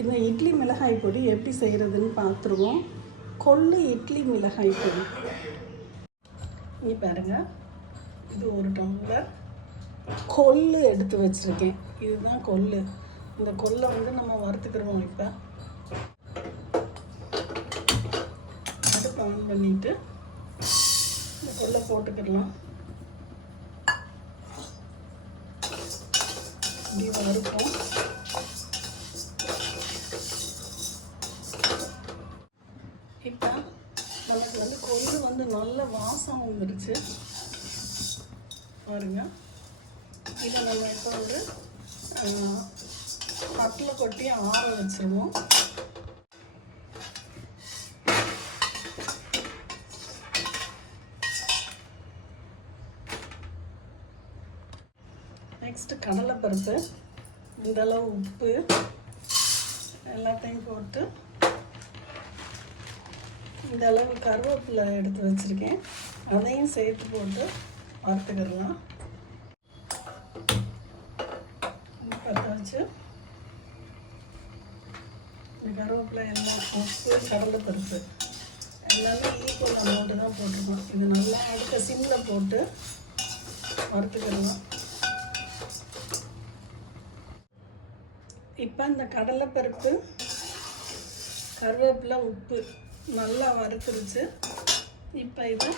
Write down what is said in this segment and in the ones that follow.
இந்த இட்லி மிளகாய் பொடி எப்படி செய்கிறதுன்னு பார்த்துருவோம். கொள்ளு இட்லி மிளகாய் பொடி. இங்கே பாருங்கள், இது ஒரு டம்ளர் கொள்ளு எடுத்து வச்சுருக்கேன். இதுதான் கொள்ளு. இந்த கொல்லை நம்ம வறுத்துக்கிறோம். இப்போ அடுப்பு ஆன் பண்ணிவிட்டு இந்த கொல்லை போட்டுக்கிடலாம். இப்படி வறுப்போம். இப்போ நமக்கு கொள்ளு நல்ல வாசம் வந்துடுச்சு பாருங்க. இதை நம்ம இப்போ பட்டில் கொட்டி ஆற வச்சுருவோம். நெக்ஸ்ட்டு கடலைப்பருப்பு, இந்தளவு உப்பு எல்லாத்தையும் போட்டு இந்த அளவு கருவேப்பிலை எடுத்து வச்சுருக்கேன், அதையும் சேர்த்து போட்டு வறுத்துக்கிடலாம். பற்ற வச்சு இந்த கருவேப்பிலை எல்லாம், உப்பு, கடலைப்பருப்பு எல்லாமே ஈக்குவல் அமௌண்ட்டு தான் போட்டிருக்கோம். இது நல்லா அடுத்த சிம்மில் போட்டு வறுத்துக்கிடலாம். இப்போ இந்த கடலைப்பருப்பு, கருவேப்பிலை, உப்பு நல்லா வறுத்துருச்சு. இப்போ இது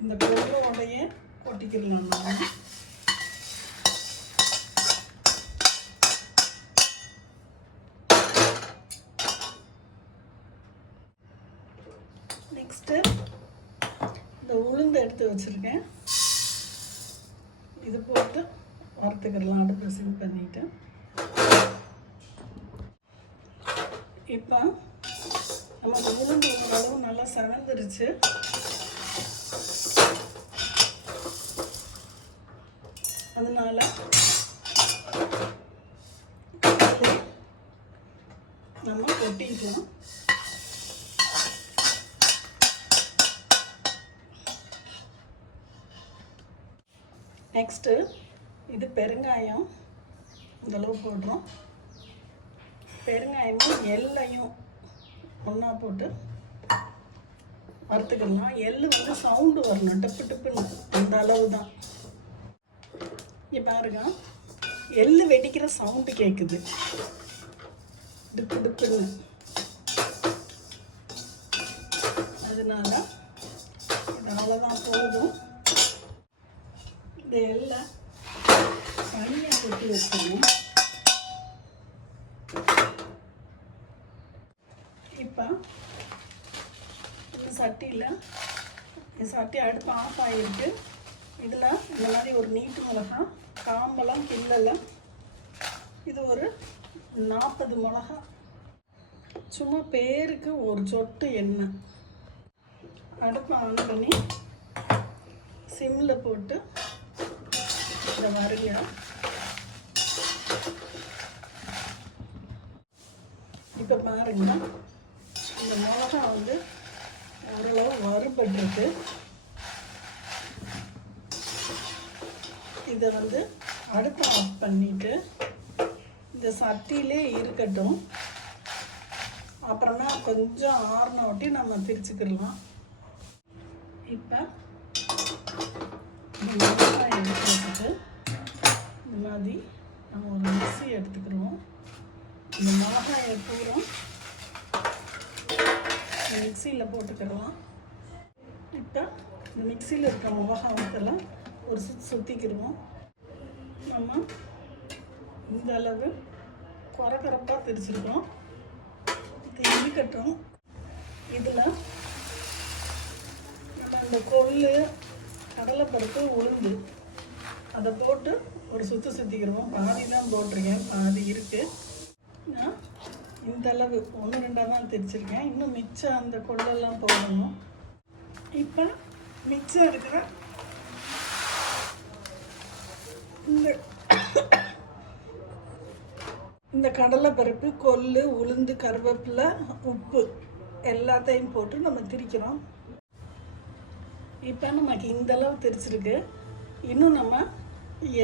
இந்த கொள்ளையோடைய கொட்டிக்கிடலாம். நம்ம நெக்ஸ்ட்டு இந்த உளுந்து எடுத்து வச்சுருக்கேன், இது போட்டு வறுத்துக்கிடலாம். அடுப்பு சிம் பண்ணிவிட்டு இப்போ நமக்கு உளுந்து ஓரளவு நல்லா செவந்துருச்சு. அதனால நம்ம கொட்டிக்கலாம். நெக்ஸ்ட்டு இது பெருங்காயம் இந்தளவு போடுறோம். பெருங்காயமும் எள்ளையும் ஒன்றா போட்டு வறுத்துக்கலாம். எள் சவுண்டு வரணும், டப்பு டப்புன்னு, அந்த அளவு தான். இங்கே பாருங்க, எள் வெடிக்கிற சவுண்டு கேட்குது, டிப்பு டிப்புன்னு. அதனால தான் போதும். இந்த எள்ளை தனியாக கொட்டி வச்சுக்கணும். இப்போ இந்த சட்டி அடுப்பு ஆஃப் ஆகிருக்கு. இதில் இந்த மாதிரி ஒரு நீட்டு மிளகா, காம்பெல்லாம் கிள்ளலை. இது ஒரு 40 மிளகா, சும்மா பேருக்கு ஒரு சொட்டு எண்ணெய். அடுப்பு ஆன் பண்ணி சிம்மில் போட்டு இதை வறுங்க. இப்போ பாருங்க, இந்த மிளகா ஓரளவு வறுபட்டுருக்கு. இதை அடுப்பை ஆஃப் பண்ணிவிட்டு இந்த சட்டியிலே இருக்கட்டும். அப்புறமா கொஞ்சம் ஆறுன ஒட்டி நம்ம திரிச்சுக்கிடலாம். இப்போ இந்த மிளகாய் எடுத்து வச்சுட்டு இந்த மாதிரி நம்ம ஒரு மிக்ஸி எடுத்துக்கிடுவோம். இந்த மிளகாயை பூரா மிக்சியில் போட்டுக்கிடலாம். இப்போ இந்த மிக்சியில் இருக்க மிளகாயத்தெல்லாம் ஒரு சுற்றிக்கிடுவோம். நம்ம இந்த அளவு குறப்பாக திரிச்சிருக்கோம். இருக்கட்டும். இதில் நம்ம இந்த கொள்ளு, கடலைப்பருப்பு, உளுந்து அதை போட்டு ஒரு சுற்றிக்கிடுவோம். பாதி தான் போட்டிருக்கேன், பாதி இருக்குது. நான் இந்த அளவு 1-2 தான் திரிச்சிருக்கேன். இன்னும் மிச்சம் அந்த கொள்ளெல்லாம் போடணும். இப்போ மிச்சம் இருக்கிற இந்த கடலைப்பருப்பு, கொள்ளு, உளுந்து, கருவேப்பிலை, உப்பு எல்லாத்தையும் போட்டு நம்ம திரிக்கிறோம். இப்போ நமக்கு இந்தளவு திரிச்சிருக்கு. இன்னும் நம்ம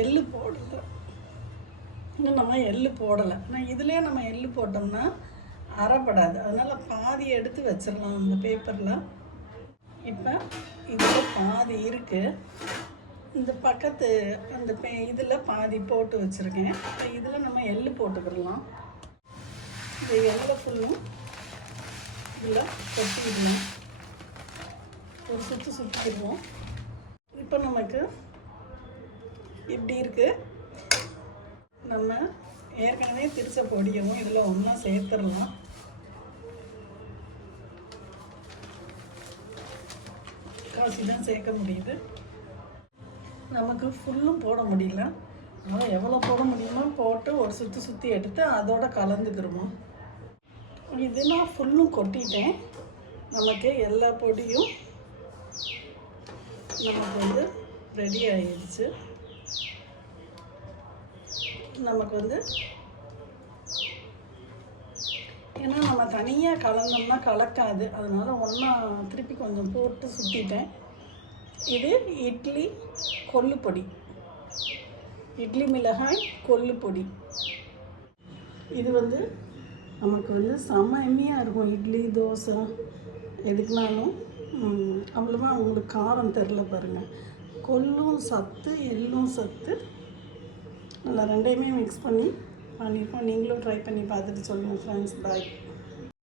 எள்ளு போடல. இன்னும் நம்ம எள்ளு போடலை. ஆனால் இதிலே நம்ம எள்ளு போட்டோம்னா அரைப்படாது. அதனால் பாதி எடுத்து வச்சிடலாம் அந்த பேப்பரில். இப்போ இதில் பாதி இருக்குது. இந்த பக்கத்து அந்த இதில் பாதி போட்டு வச்சுருக்கேன். இப்போ இதில் நம்ம எள்ளு போட்டுக்கிடலாம். இந்த எள்ளை ஃபுல்லும் இதில் கொட்டிடலாம். ஒரு சுற்றிடுவோம். இப்போ நமக்கு இப்படி இருக்குது. நம்ம ஏற்கனவே திரிச்ச பொடியவும் இதில் ஒன்றா சேர்த்துடலாம். காசி தான் சேர்க்க முடியுது. நமக்கு ஃபுல்லும் போட முடியல. அதனால் எவ்வளோ போட முடியுமோ போட்டு ஒரு சுற்றி எடுத்து அதோட கலந்துக்கிடுவோம். இது நான் ஃபுல்லும் கொட்டிட்டேன். நமக்கு எல்லா பொடியும் நமக்கு வந்து ரெடி ஆகிடுச்சு. நமக்கு வந்து ஏன்னா நம்ம தனியாக கலந்தோம்னா கலக்காது. அதனால் ஒன்றா திருப்பி கொஞ்சம் போட்டு சுற்றிட்டேன். இது இட்லி கொள்ளுப்பொடி, இட்லி மிளகாய் கொள்ளுப்பொடி. இது வந்து நமக்கு வந்து செம்மையாக இருக்கும். இட்லி தோசை எதுக்குனாலும் அவ்வளோவா உங்களுக்கு காரம் தெரில பாருங்கள். கொள்ளும் சத்து, எள்ளும் சத்து. நல்லா ரெண்டையுமே மிக்ஸ் பண்ணியிருக்கோம். நீங்களும் ட்ரை பண்ணி பார்த்துட்டு சொல்லுங்கள் ஃப்ரெண்ட்ஸ். பாய்.